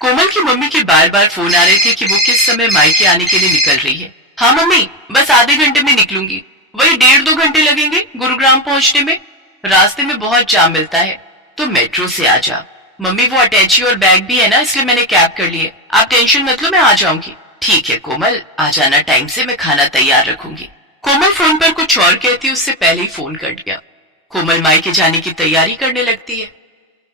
कोमल की मम्मी के बार बार फोन आ रहे थे कि वो किस समय मायके आने के लिए निकल रही है। हाँ मम्मी, बस आधे घंटे में निकलूंगी। वही 1.5-2 घंटे लगेंगे गुरुग्राम पहुंचने में। रास्ते में बहुत जाम मिलता है, तो मेट्रो से आ जा। मम्मी वो अटैची और बैग भी है ना, इसलिए मैंने कैब कर ली है। आप टेंशन मत लो, मैं आ जाऊंगी। ठीक है कोमल, आ जाना टाइम से, मैं खाना तैयार रखूंगी। कोमल फोन पर कुछ और कहती उससे पहले ही फोन कट गया। कोमल मायके जाने की तैयारी करने लगती है।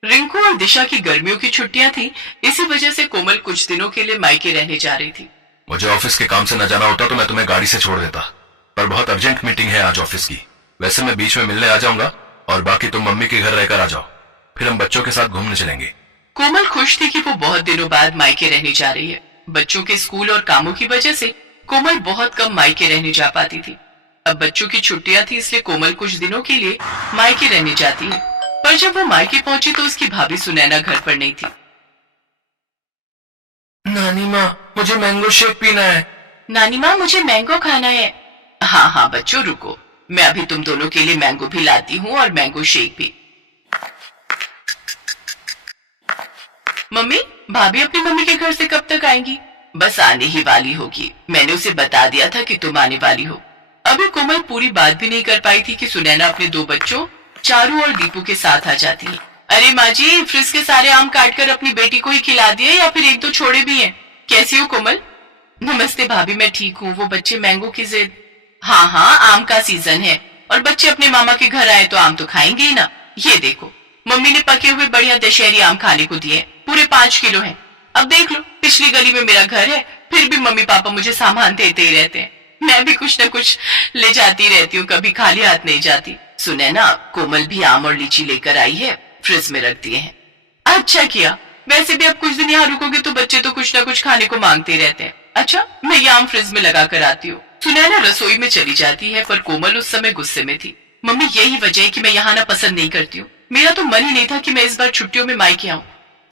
रिंकू और दिशा की गर्मियों की छुट्टियां थी, इसी वजह से कोमल कुछ दिनों के लिए मायके रहने जा रही थी। मुझे ऑफिस के काम से न जाना होता तो मैं तुम्हें गाड़ी से छोड़ देता, पर बहुत अर्जेंट मीटिंग है आज ऑफिस की। वैसे मैं बीच में मिलने आ जाऊंगा और बाकी तुम मम्मी के घर रहकर आ जाओ, फिर हम बच्चों के साथ घूमने चलेंगे। कोमल खुश थी कि वो बहुत दिनों बाद मायके रहने जा रही है। बच्चों के स्कूल और कामों की वजह से कोमल बहुत कम मायके रहने जा पाती थी। अब बच्चों की छुट्टियां थी, इसलिए कोमल कुछ दिनों के लिए मायके रहने जाती है। पर जब वो मायके पहुंची तो उसकी भाभी सुनैना घर पर नहीं थी। नानी माँ, मुझे मैंगो शेक पीना है। नानी माँ, मुझे मैंगो खाना है। हाँ हाँ बच्चों रुको, मैं अभी तुम दोनों के लिए मैंगो भी लाती हूँ और मैंगो शेक भी। मम्मी, भाभी अपनी मम्मी के घर से कब तक आएंगी? बस आने ही वाली होगी, मैंने उसे बता दिया था कि तुम आने वाली हो। अभी कोमल पूरी बात भी नहीं कर पाई थी कि सुनैना अपने 2 बच्चों चारू और दीपू के साथ आ जाती है। अरे माँ जी, फ्रिज के सारे आम काटकर अपनी बेटी को ही खिला दिए या फिर 1-2 छोड़े भी हैं? कैसी हो कोमल? नमस्ते भाभी, मैं ठीक हूँ। वो बच्चे मैंगो की जिद। हाँ हाँ, आम का सीजन है और बच्चे अपने मामा के घर आए तो आम तो खाएंगे ही ना। ये देखो, मम्मी ने पके हुए बढ़िया दशहरी आम खाने को दिए, पूरे 5 किलो हैं। अब देख लो, पिछली गली में मेरा घर है, फिर भी मम्मी पापा मुझे सामान देते ही रहते हैं। मैं भी कुछ न कुछ ले जाती रहती हूँ, कभी खाली हाथ नहीं जाती। सुने ना, कोमल भी आम और लीची लेकर आई है, फ्रिज में रख दिए हैं। अच्छा किया, वैसे भी अब कुछ दिन यहाँ रुकोगे तो बच्चे तो कुछ न कुछ खाने को मांगते रहते हैं। अच्छा, मैं ये आम फ्रिज में लगा कर आती हूँ। सुनैना रसोई में चली जाती है, पर कोमल उस समय गुस्से में थी। मम्मी, यही वजह है कि मैं यहाँ आना पसंद नहीं करती हूँ। मेरा तो मन ही नहीं था कि मैं इस बार छुट्टियों में मायके आऊँ।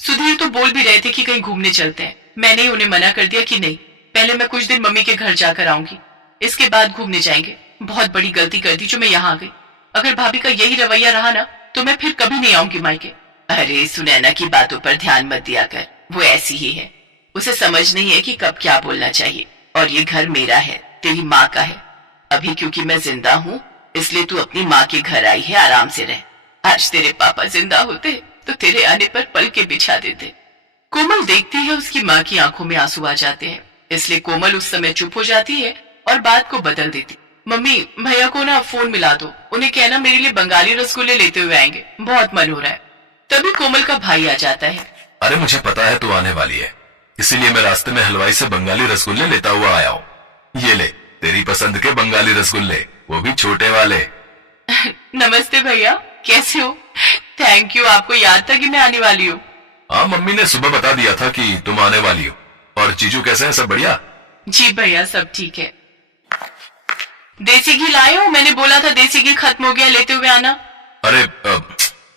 सुधीर तो बोल भी रहे थे कि कहीं घूमने चलते हैं। मैंने उन्हें मना कर दिया कि नहीं, पहले मैं कुछ दिन मम्मी के घर जाकर आऊंगी, इसके बाद घूमने जाएंगे। बहुत बड़ी गलती कर दी जो मैं यहाँ आ गई। अगर भाभी का यही रवैया रहा ना तो मैं फिर कभी नहीं आऊंगी मायके। अरे सुनैना की बातों पर ध्यान मत दिया कर, वो ऐसी ही है। उसे समझ नहीं है कि कब क्या बोलना चाहिए। और ये घर मेरा है, तेरी माँ का है। अभी क्योंकि मैं जिंदा हूँ इसलिए तू अपनी माँ के घर आई है, आराम से रह। आज तेरे पापा जिंदा होते तो तेरे आने पर पल के बिछा देते। कोमल देखती है उसकी माँ की आंखों में आंसू आ जाते हैं, इसलिए कोमल उस समय चुप हो जाती है और बात को बदल देती। मम्मी, भैया को ना फोन मिला दो, उन्हें कहना मेरे लिए बंगाली रसगुल्ले लेते हुए आएंगे, बहुत मन हो रहा है। तभी कोमल का भाई आ जाता है। अरे मुझे पता है तू आने वाली है, इसीलिए मैं रास्ते में हलवाई से बंगाली रसगुल्ले लेता हुआ आया हूँ। ये ले, तेरी पसंद के बंगाली रसगुल्ले, वो भी छोटे वाले। नमस्ते भैया, कैसे हो? थैंक यू, आपको याद था कि मैं आने वाली हूँ। हाँ, मम्मी ने सुबह बता दिया था कि तुम आने वाली हो। और जीजू कैसे हैं, सब बढ़िया? जी भैया, सब ठीक है। देसी घी लाए हो? मैंने बोला था देसी घी खत्म हो गया, लेते हुए आना। अरे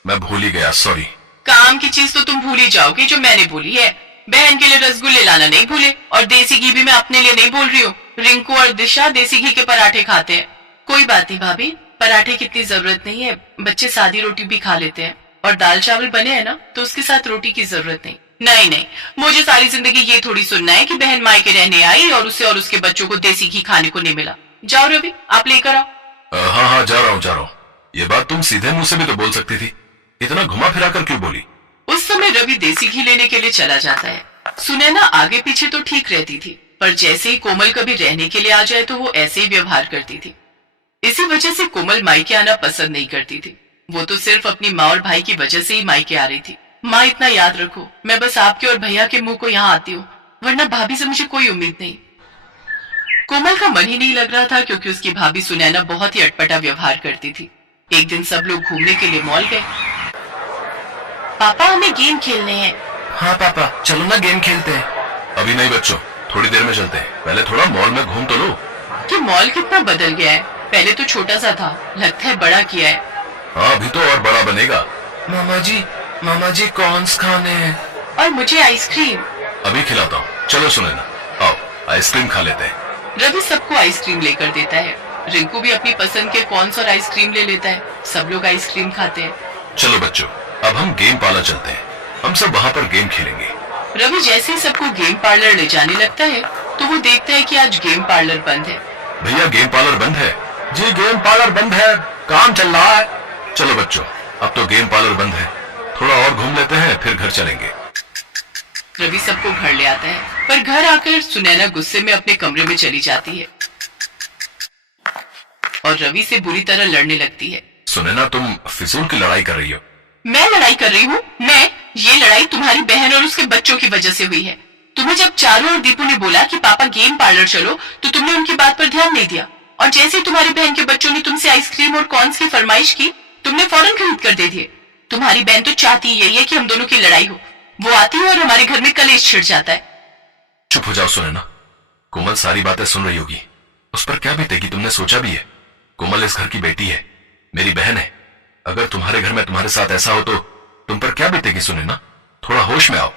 मैं भूल ही गया, सॉरी। काम की चीज तो तुम भूल ही जाओगे जो मैंने बोली है। बहन के लिए रसगुल्ले लाना नहीं भूले, और देसी घी भी मैं अपने लिए नहीं बोल रही हूँ। रिंकू और दिशा देसी घी के पराठे खाते हैं। कोई बात नहीं भाभी, पराठे की इतनी जरूरत नहीं है, बच्चे सादी रोटी भी खा लेते हैं। और दाल चावल बने हैं ना तो उसके साथ रोटी की जरूरत नहीं। नहीं नहीं, मुझे सारी जिंदगी ये थोड़ी सुनना है कि बहन मायके रहने आई और उसे और उसके बच्चों को देसी घी खाने को नहीं मिला। जाओ रवि, आप लेकर आओ। हाँ हाँ, जा रहा हूँ। ये बात तुम सीधे मुंह से भी तो बोल सकती थी, इतना घुमा फिरा कर क्यों बोली? उस समय रवि देसी घी लेने के लिए चला जाता है। सुनैना आगे पीछे तो ठीक रहती थी, पर जैसे ही कोमल कभी रहने के लिए आ जाए तो वो ऐसे ही व्यवहार करती थी। इसी वजह से कोमल मायके आना पसंद नहीं करती थी। वो तो सिर्फ अपनी माँ और भाई की वजह से ही मायके आ रही थी। माँ, इतना याद रखो, मैं बस आपके और भैया के मुंह को यहाँ आती हूँ, वरना भाभी से मुझे कोई उम्मीद नहीं। कोमल का मन ही नहीं लग रहा था क्योंकि उसकी भाभी सुनैना बहुत ही अटपटा व्यवहार करती थी। एक दिन सब लोग घूमने के लिए मॉल गए। पापा, हमें गेम खेलने हैं। हाँ पापा, चलो ना गेम खेलते हैं। अभी नहीं बच्चों, थोड़ी देर में चलते हैं, पहले थोड़ा मॉल में घूम तो लो। कि मॉल कितना बदल गया है, पहले तो छोटा सा था, लगता है बड़ा किया है। हाँ, अभी तो और बड़ा बनेगा। मामा जी कॉर्न्स खाने हैं। और मुझे आइसक्रीम। अभी खिलाता हूँ, चलो सुनैना, आओ आइसक्रीम खा लेते हैं। रवि सबको आइसक्रीम लेकर देता है। रिंकू भी अपनी पसंद के कॉर्न्स और आइसक्रीम ले लेता है। सब लोग आइसक्रीम खाते हैं। चलो बच्चों, अब हम गेम पार्लर चलते हैं, हम सब वहाँ पर गेम खेलेंगे। रवि जैसे ही सबको गेम पार्लर ले जाने लगता है तो वो देखता है कि आज गेम पार्लर बंद है। भैया गेम पार्लर बंद है। जी गेम पार्लर बंद है, काम चल रहा है। चलो बच्चों, अब तो गेम पार्लर बंद है, थोड़ा और घूम लेते हैं फिर घर चलेंगे। रवि सबको घर ले आता है, पर घर आकर सुनैना गुस्से में अपने कमरे में चली जाती है और रवि से बुरी तरह लड़ने लगती है। सुनैना, तुम फिजूल की लड़ाई कर रही हो। मैं लड़ाई कर रही हूँ? ये लड़ाई तुम्हारी बहन और उसके बच्चों की वजह से हुई है। तुम्हें जब चारू और दीपू ने बोला कि पापा गेम पार्लर चलो तो तुमने उनकी बात पर ध्यान नहीं दिया, और जैसे ही तुम्हारी बहन के बच्चों ने तुमसे आइसक्रीम और कॉर्न्स की फरमाइश की तुमने फौरन खरीद कर दे दिए। तुम्हारी बहन तो चाहती यही है कि हम दोनों की लड़ाई हो। वो आती है और हमारे घर में कलेश छिड़ जाता है। चुप हो जाओ सुनैना, कोमल सारी बातें सुन रही होगी, उस पर क्या बीतेगी तुमने सोचा भी है? कोमल इस घर की बेटी है, मेरी बहन है। अगर तुम्हारे घर में तुम्हारे साथ ऐसा हो तो तुम पर क्या बीतेगी सुनैना? थोड़ा होश में आओ,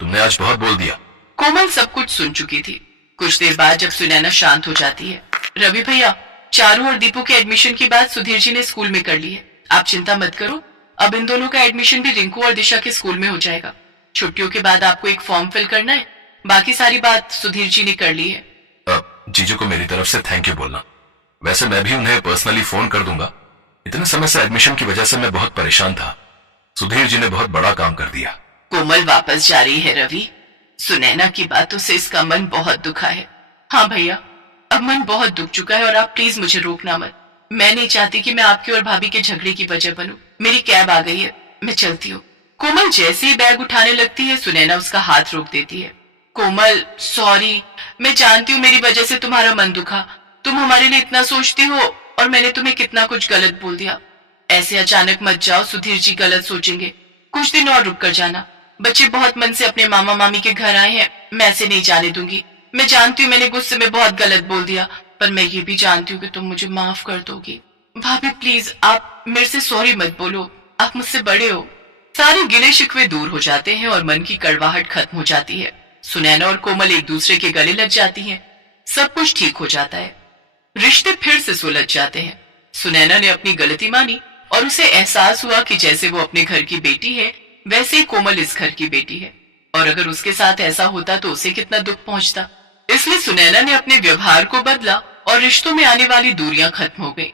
तुमने आज बहुत बोल दिया। कोमल सब कुछ सुन चुकी थी। कुछ देर बाद जब सुनैना शांत हो जाती है, रवि भैया, चारू और दीपू के एडमिशन की बात सुधीर जी ने स्कूल में कर ली है। आप चिंता मत करो, अब इन दोनों का एडमिशन भी रिंकू और दिशा के स्कूल में हो जाएगा। छुट्टियों के बाद आपको एक फॉर्म फिल करना है, बाकी सारी बात सुधीर जी ने कर ली है। जीजू को मेरी तरफ से थैंक यू बोलना। वैसे मैं भी उन्हें पर्सनली फोन कर दूंगा। इतने समय से एडमिशन की वजह से मैं बहुत परेशान था। सुधीर जी ने बहुत बड़ा काम कर दिया। कोमल वापस जा रही है रवि। सुनैना की बातों से इसका मन बहुत दुखा है। हाँ भैया, अब मन बहुत दुख चुका है और आप प्लीज मुझे रोकना मत। मैं नहीं चाहती कि मैं आपकी और भाभी के झगड़े की वजह बनूं। मेरी कैब आ गई है, मैं चलती हूँ। कोमल जैसे ही बैग उठाने लगती है सुनैना उसका हाथ रोक देती है। कोमल सॉरी, मैं जानती हूँ मेरी वजह से तुम्हारा मन दुखा। तुम हमारे लिए इतना सोचती हो और मैंने तुम्हें कितना कुछ गलत बोल दिया। ऐसे अचानक मत जाओ, सुधीर जी गलत सोचेंगे। कुछ दिन और रुक कर जाना। बच्चे बहुत मन से अपने मामा मामी के घर आए हैं, मैं ऐसे नहीं जाने दूंगी। मैं जानती हूँ मैंने गुस्से में बहुत गलत बोल दिया, पर मैं ये भी जानती हूँ कि तुम मुझे माफ कर दोगी। भाभी प्लीज आप मेरे से सॉरी मत बोलो, आप मुझसे बड़े हो। सारे गिले शिकवे दूर हो जाते हैं और मन की कड़वाहट खत्म हो जाती है। सुनैना और कोमल एक दूसरे के गले लग जाती हैं। सब कुछ ठीक हो जाता है। रिश्ते फिर से सुलझ जाते हैं। सुनैना ने अपनी गलती मानी और उसे एहसास हुआ कि जैसे वो अपने घर की बेटी है वैसे ही कोमल इस घर की बेटी है, और अगर उसके साथ ऐसा होता तो उसे कितना दुख पहुंचता। इसलिए सुनैना ने अपने व्यवहार को बदला और रिश्तों में आने वाली दूरियां खत्म हो गई।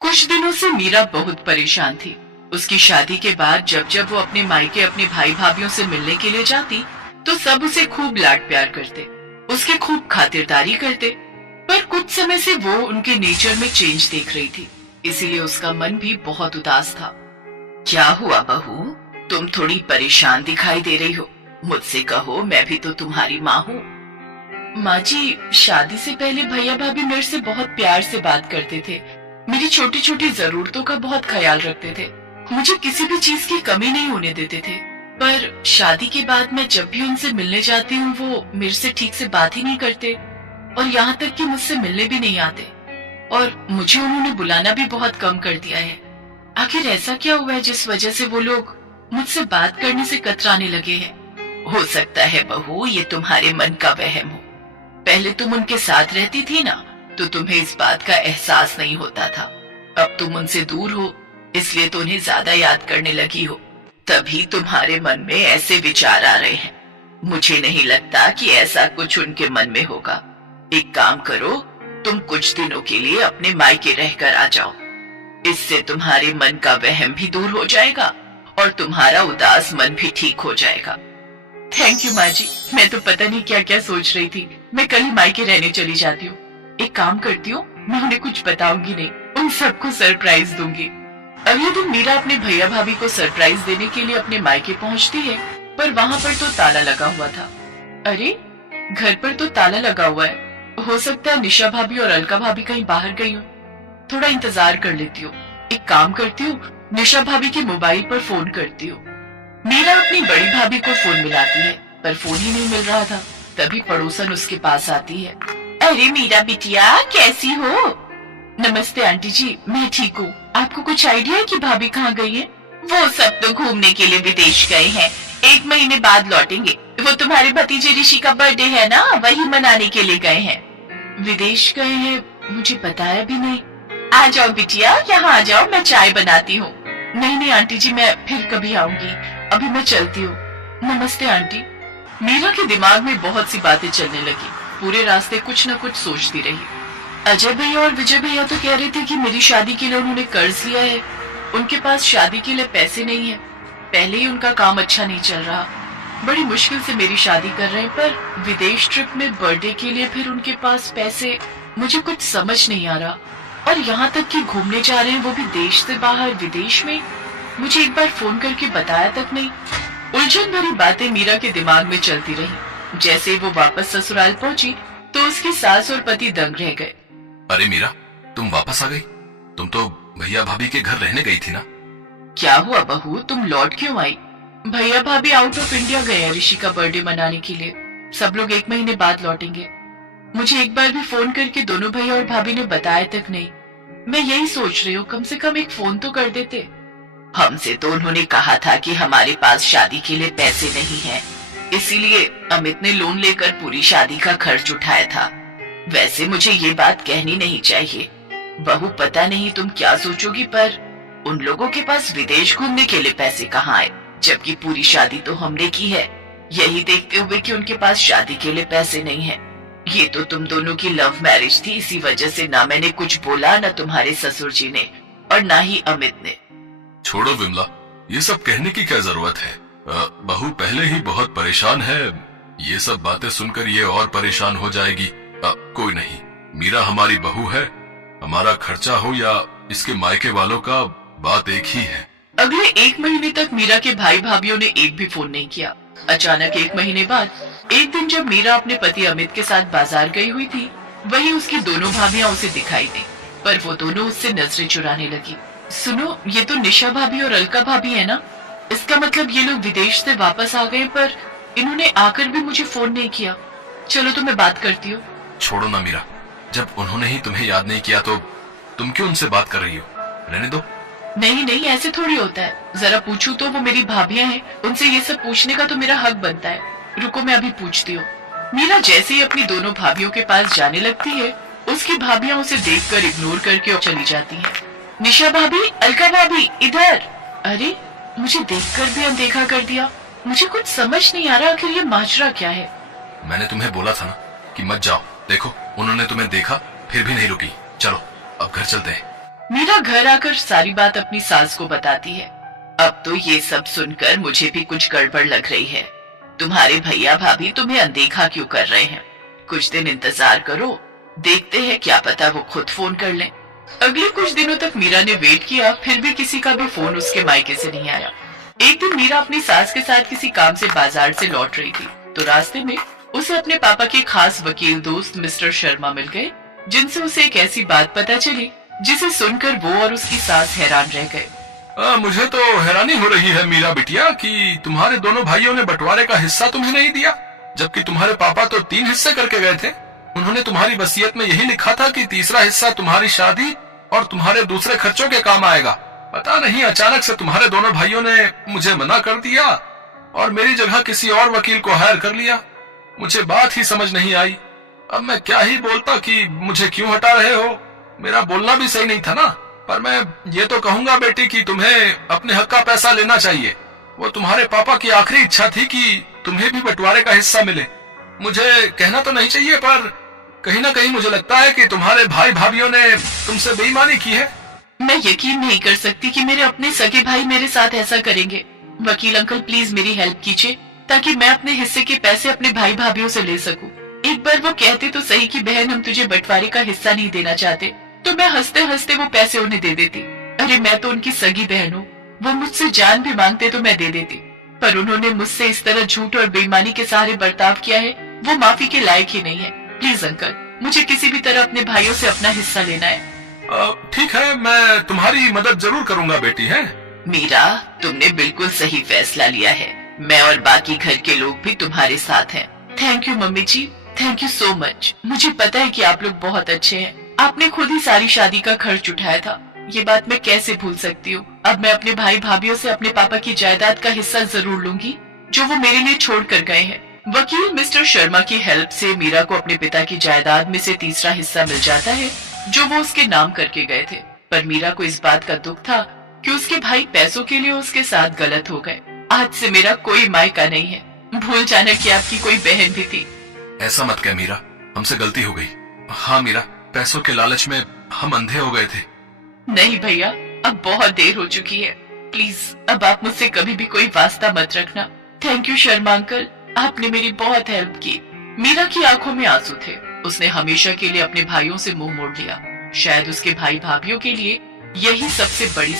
कुछ दिनों से मीरा बहुत परेशान थी। उसकी शादी के बाद जब जब वो अपने मायके अपने भाई भाभीयों से मिलने के लिए जाती तो सब उसे खूब लाड प्यार करते, उसकी खूब खातिरदारी करते। पर कुछ समय से वो उनके नेचर में चेंज देख रही थी, इसीलिए उसका मन भी बहुत उदास था। क्या हुआ बहू, तुम थोड़ी परेशान दिखाई दे रही हो? मुझसे कहो, मैं भी तो तुम्हारी माँ हूँ। माँ जी, शादी से पहले भैया भाभी मेरे से बहुत प्यार से बात करते थे, मेरी छोटी छोटी जरूरतों का बहुत ख्याल रखते थे, मुझे किसी भी चीज की कमी नहीं होने देते थे। पर शादी के बाद मैं जब भी उनसे मिलने जाती हूँ वो मेरे से ठीक से बात ही नहीं करते और यहाँ तक कि मुझसे मिलने भी नहीं आते, और मुझे उन्होंने बुलाना भी बहुत कम कर दिया है। आखिर ऐसा क्या हुआ है जिस वजह से वो लोग मुझसे बात करने से कतराने लगे हैं? हो सकता है बहू ये तुम्हारे मन का वहम हो। पहले तुम उनके साथ रहती थी ना, तो तुम्हें इस बात का एहसास नहीं होता था। अब तुम उनसे दूर हो, इसलिए तो उन्हें ज्यादा याद करने लगी हो, तभी तुम्हारे मन में ऐसे विचार आ रहे हैं। मुझे नहीं लगता कि ऐसा कुछ उनके मन में होगा। एक काम करो, तुम कुछ दिनों के लिए अपने मायके रहकर आ जाओ, इससे तुम्हारे मन का वहम भी दूर हो जाएगा और तुम्हारा उदास मन भी ठीक हो जाएगा। थैंक यू माँ जी, मैं तो पता नहीं क्या क्या सोच रही थी। मैं कल ही मायके रहने चली जाती हूँ। एक काम करती हूँ, मैं उन्हें कुछ बताऊंगी नहीं, उन सबको सरप्राइज दूंगी। अगले दिन मीरा अपने भैया भाभी को सरप्राइज देने के लिए अपने मायके पहुँचती है, पर वहाँ पर तो ताला लगा हुआ था। अरे, घर पर तो ताला लगा हुआ है, हो सकता है निशा भाभी और अलका भाभी कहीं बाहर गई हो। थोड़ा इंतजार कर लेती हूँ। एक काम करती हूँ, निशा भाभी के मोबाइल पर फोन करती हूँ। मीरा अपनी बड़ी भाभी को फोन मिलाती है, पर फोन ही नहीं मिल रहा था। तभी पड़ोसन उसके पास आती है। अरे मीरा बिटिया, कैसी हो? नमस्ते आंटी जी, मैं ठीक हूँ। आपको कुछ आइडिया है कि भाभी कहाँ गई है? वो सब तो घूमने के लिए विदेश गए हैं, 1 महीने बाद लौटेंगे। वो तुम्हारे भतीजे ऋषि का बर्थडे है ना, वही मनाने के लिए गए हैं। विदेश गए हैं? मुझे बताया भी नहीं। आ जाओ बिटिया, यहाँ आ जाओ, मैं चाय बनाती हूँ। नहीं नहीं आंटी जी, मैं फिर कभी आऊंगी, अभी मैं चलती हूँ। नमस्ते आंटी। मीरा के दिमाग में बहुत सी बातें चलने लगी। पूरे रास्ते कुछ न कुछ सोचती रही। अजय भैया और विजय भैया तो कह रहे थे कि मेरी शादी के लिए उन्होंने कर्ज लिया है, उनके पास शादी के लिए पैसे नहीं है। पहले ही उनका काम अच्छा नहीं चल रहा, बड़ी मुश्किल से मेरी शादी कर रहे हैं, पर विदेश ट्रिप में बर्थडे के लिए फिर उनके पास पैसे, मुझे कुछ समझ नहीं आ रहा। और यहाँ तक कि घूमने जा रहे हैं, वो भी देश से बाहर, विदेश में। मुझे एक बार फोन करके बताया तक नहीं। उलझन भरी बातें मीरा के दिमाग में चलती रही। जैसे वो वापस ससुराल पहुंची तो उसकी सास और पति दंग रह गए। अरे मीरा, तुम वापस आ गई? तुम तो भैया भाभी के घर रहने गई थी ना? क्या हुआ बहू, तुम लौट क्यों आई? भैया भाभी आउट ऑफ इंडिया गए हैं ऋषि का बर्थडे मनाने के लिए। सब लोग 1 महीने बाद लौटेंगे। मुझे एक बार भी फोन करके दोनों भैया और भाभी ने बताया तक नहीं। मैं यही सोच रही हूँ, कम से कम एक फोन तो कर देते। हमसे तो उन्होंने कहा था कि हमारे पास शादी के लिए पैसे नहीं हैं, इसीलिए अमित ने लोन लेकर पूरी शादी का खर्च उठाया था। वैसे मुझे ये बात कहनी नहीं चाहिए बहू, पता नहीं तुम क्या सोचोगी, पर उन लोगों के पास विदेश घूमने के लिए पैसे कहाँ आए, जबकि पूरी शादी तो हमने की है। यही देखते हुए कि उनके पास शादी के लिए पैसे नहीं है। ये तो तुम दोनों की लव मैरिज थी, इसी वजह से ना मैंने कुछ बोला, न तुम्हारे ससुर जी ने और ना ही अमित ने। छोड़ो विमला, ये सब कहने की क्या जरूरत है? बहू पहले ही बहुत परेशान है, ये सब बातें सुनकर ये और परेशान हो जाएगी। कोई नहीं, मीरा हमारी बहू है, हमारा खर्चा हो या इसके मायके वालों का, बात एक ही है। अगले 1 महीने तक मीरा के भाई भाभीओं ने एक भी फोन नहीं किया। अचानक 1 महीने बाद एक दिन जब मीरा अपने पति अमित के साथ बाजार गई हुई थी, वहीं उसकी दोनों भाभियां उसे दिखाई दी, पर वो दोनों उससे नजरें चुराने लगी। सुनो, ये तो निशा भाभी और अलका भाभी है ना? इसका मतलब ये लोग विदेश से वापस आ गए, पर इन्होंने आकर भी मुझे फोन नहीं किया। चलो तो मैं बात करती हूँ। छोड़ो ना मीरा, जब उन्होंने ही तुम्हें याद नहीं किया तो तुम क्यों उनसे बात कर रही हो? रहने दो। नहीं नहीं, ऐसे थोड़ी होता है। जरा पूछूं तो, वो मेरी भाभियां हैं, उनसे ये सब पूछने का तो मेरा हक बनता है। रुको, मैं अभी पूछती हूँ। मीरा जैसे ही अपनी दोनों भाभियों के पास जाने लगती है, उसकी भाभियां उसे देखकर इग्नोर करके चली जाती हैं। निशा भाभी, अलका भाभी, इधर। अरे, मुझे देखकर भी अनदेखा कर दिया। मुझे कुछ समझ नहीं आ रहा, आखिर ये माजरा क्या है? मैंने तुम्हें बोला था ना कि मत जाओ। देखो, उन्होंने तुम्हें देखा फिर भी नहीं रुकी। चलो अब घर चलते हैं। मीरा घर आकर सारी बात अपनी सास को बताती है। अब तो ये सब सुनकर मुझे भी कुछ गड़बड़ लग रही है। तुम्हारे भैया भाभी तुम्हें अनदेखा क्यों कर रहे हैं? कुछ दिन इंतजार करो, देखते हैं, क्या पता वो खुद फोन कर लें। अगले कुछ दिनों तक मीरा ने वेट किया, फिर भी किसी का भी फोन उसके मायके से नहीं आया। एक दिन मीरा अपनी सास के साथ किसी काम से बाजार से लौट रही थी, तो रास्ते में उसे अपने पापा के खास वकील दोस्त मिस्टर शर्मा मिल गए, जिनसे उसे एक ऐसी बात पता चली जिसे सुनकर वो और उसकी सास हैरान रह गए। मुझे तो हैरानी हो रही है मीरा बिटिया कि तुम्हारे दोनों भाइयों ने बंटवारे का हिस्सा तुम्हें नहीं दिया, जबकि तुम्हारे पापा तो 3 हिस्से करके गए थे। उन्होंने तुम्हारी वसीयत में यही लिखा था कि तीसरा हिस्सा तुम्हारी शादी और तुम्हारे दूसरे खर्चों के काम आएगा। पता नहीं अचानक से तुम्हारे दोनों भाइयों ने मुझे मना कर दिया और मेरी जगह किसी और वकील को हायर कर लिया। मुझे बात ही समझ नहीं आई। अब मैं क्या ही बोलता कि मुझे क्यों हटा रहे हो। मेरा बोलना भी सही नहीं था ना, पर मैं ये तो कहूंगा बेटी कि तुम्हें अपने हक का पैसा लेना चाहिए। वो तुम्हारे पापा की आखिरी इच्छा थी कि तुम्हें भी बंटवारे का हिस्सा मिले। मुझे कहना तो नहीं चाहिए, पर कहीं ना कहीं मुझे लगता है कि तुम्हारे भाई भाभीओं ने तुमसे बेईमानी की है। मैं यकीन नहीं कर सकती कि मेरे अपने सगे भाई मेरे साथ ऐसा करेंगे। वकील अंकल, प्लीज मेरी हेल्प कीजिए, ताकि मैं अपने हिस्से के पैसे अपने भाई भाभीओं से ले सकूं। एक बार वो कहते तो सही कि बहन, हम तुझे बंटवारे का हिस्सा नहीं देना चाहते, तो मैं हंसते हंसते वो पैसे उन्हें दे देती। अरे, मैं तो उनकी सगी बहन हूँ। वो मुझसे जान भी मांगते तो मैं दे देती, पर उन्होंने मुझसे इस तरह झूठ और बेईमानी के सहारे बर्ताव किया है, वो माफी के लायक ही नहीं है। प्लीज अंकल, मुझे किसी भी तरह अपने भाइयों से अपना हिस्सा लेना है। ठीक है, मैं तुम्हारी मदद जरूर करूंगा बेटी। है मीरा, तुमने बिल्कुल सही फैसला लिया है। मैं और बाकी घर के लोग भी तुम्हारे साथ हैं। Thank you mummy ji, thank you so much. मुझे पता है कि आप लोग बहुत अच्छे हैं। आपने खुद ही सारी शादी का खर्च उठाया था, ये बात मैं कैसे भूल सकती हूँ। अब मैं अपने भाई भाभीओं से अपने पापा की जायदाद का हिस्सा जरूर लूंगी, जो वो मेरे लिए छोड़ कर गए हैं। वकील मिस्टर शर्मा की हेल्प से मीरा को अपने पिता की जायदाद में से तीसरा हिस्सा मिल जाता है, जो वो उसके नाम करके गए थे। पर मीरा को इस बात का दुख था कि उसके भाई पैसों के लिए उसके साथ गलत हो गए। आज से मेरा कोई मायका नहीं है। भूल जाना कि आपकी कोई बहन भी थी। ऐसा मत कह मीरा, हमसे गलती हो गई। हाँ मीरा, पैसों के लालच में हम अंधे हो गए थे। नहीं भैया, अब बहुत देर हो चुकी है। प्लीज अब आप मुझसे कभी भी कोई वास्ता मत रखना। थैंक यू शर्मा अंकल, आपने मेरी बहुत हेल्प की। मीरा की आंखों में आंसू थे। उसने हमेशा के लिए अपने भाइयों से मुंह मोड़ लिया। शायद उसके भाई भाभीियों के लिए यही सबसे बड़ी